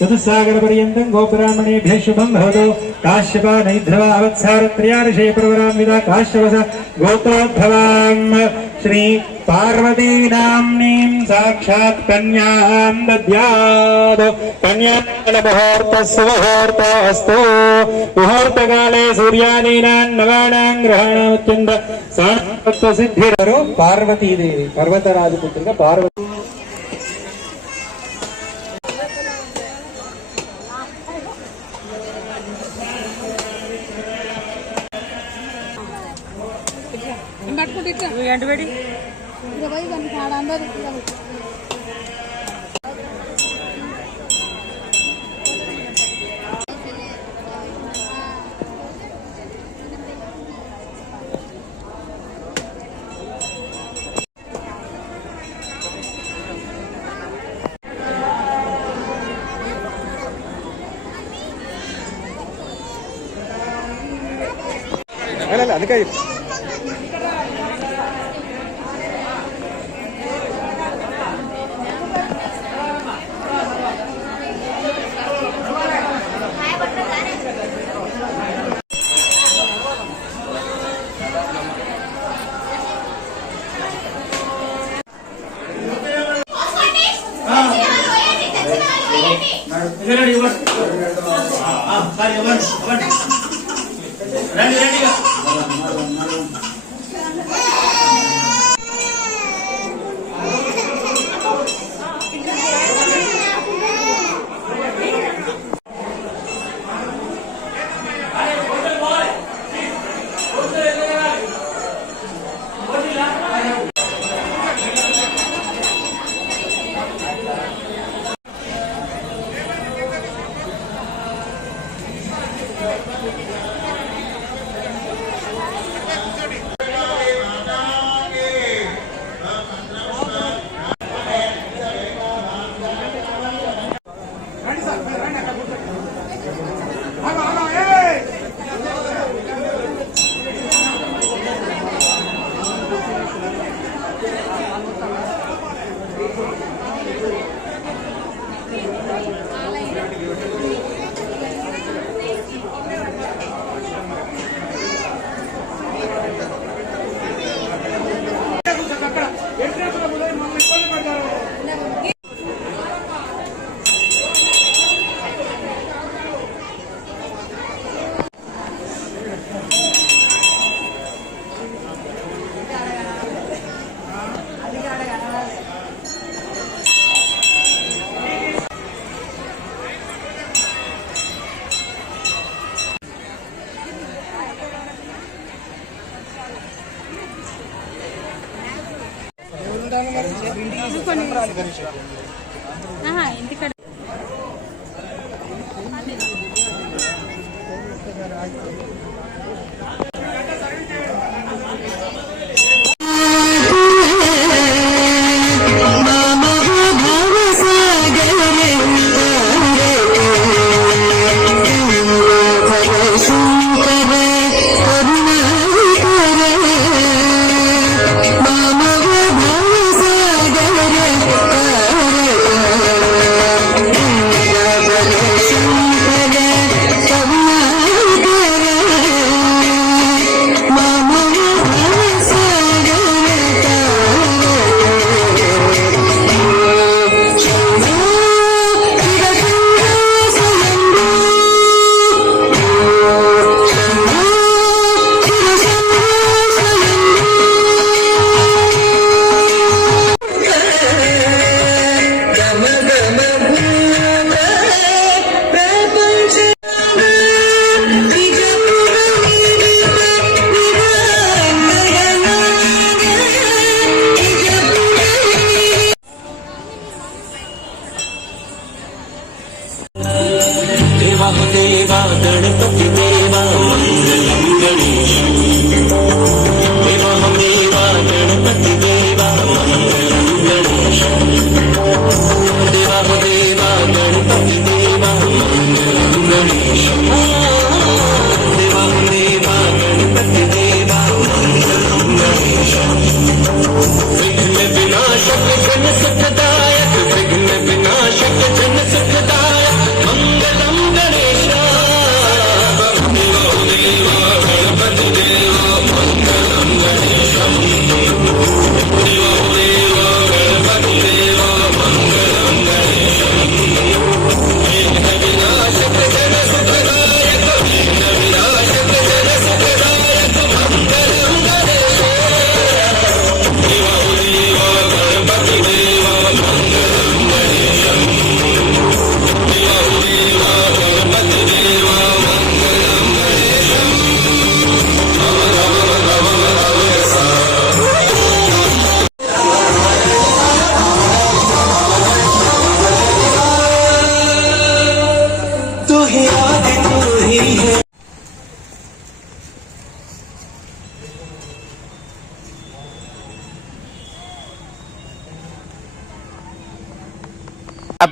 చతుస్సాగరపర్యంతం గోపురామణేభ్యः శుభం భవతు. కాశ్యప నైధ్రవావత్సారత్రయార్షే ప్రవరాన్విత కాశ్యప గోత్రోద్భవాం. శ్రీ పార్వతీనామ్నీం సాక్షాత్ కన్యాం దద్యాద్ కన్యాకాల ముహూర్తస్సు ముహూర్తస్తు ముహూర్తకాలే సూర్యాదీనాం నవానాం గ్రహాణాత్యంత సాత్వ సిద్ధిరరు పార్వతీదేవి పర్వతరాజు పుత్రిక పార్వతీ ఇరవై దానికి ఆడందరూ ఇరవై అందుకే రండి రండి ఎందుకంటే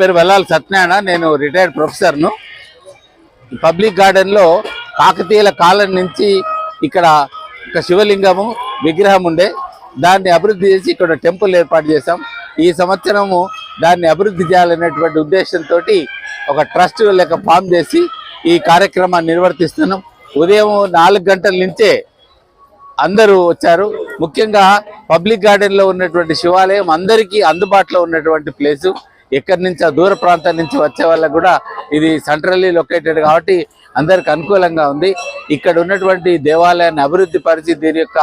పేరు వెల్లాల సత్యనారాయణ. నేను రిటైర్డ్ ప్రొఫెసర్ను పబ్లిక్ గార్డెన్లో కాకతీయుల కాలం నుంచి ఇక్కడ ఒక శివలింగము విగ్రహం ఉండే. దాన్ని అభివృద్ధి చేసి ఇక్కడ టెంపుల్ ఏర్పాటు చేశాం. ఈ సంవత్సరము దాన్ని అభివృద్ధి చేయాలనేటువంటి ఉద్దేశంతో ఒక ట్రస్ట్ లెక్క ఫామ్ చేసి ఈ కార్యక్రమాన్ని నిర్వర్తిస్తున్నాం. ఉదయం నాలుగు గంటల నుంచే అందరూ వచ్చారు. ముఖ్యంగా పబ్లిక్ గార్డెన్లో ఉన్నటువంటి శివాలయం అందరికీ అందుబాటులో ఉన్నటువంటి ప్లేసు. ఎక్కడి నుంచో దూర ప్రాంతం నుంచి వచ్చే వాళ్ళకు కూడా ఇది సెంట్రల్లీ లొకేటెడ్ కాబట్టి అందరికి అనుకూలంగా ఉంది. ఇక్కడ ఉన్నటువంటి దేవాలయాన్ని అభివృద్ధి పరిచి దీని యొక్క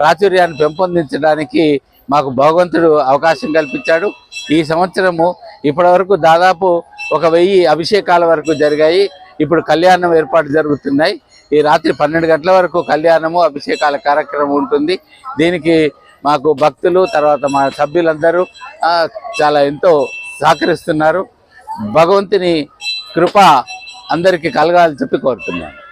ప్రాచుర్యాన్ని పెంపొందించడానికి మాకు భగవంతుడు అవకాశం కల్పించాడు. ఈ సంవత్సరము ఇప్పటివరకు దాదాపు ఒక వెయ్యి అభిషేకాల వరకు జరిగాయి. ఇప్పుడు కళ్యాణం ఏర్పాటు జరుగుతున్నాయి. ఈ రాత్రి పన్నెండు గంటల వరకు కళ్యాణము అభిషేకాల కార్యక్రమం ఉంటుంది. దీనికి మాకు భక్తులు తర్వాత మా సభ్యులందరూ చాలా ఎంతో సహకరిస్తున్నారు. భగవంతుని కృప అందరికీ కలగాలని చెప్పి కోరుతున్నాను.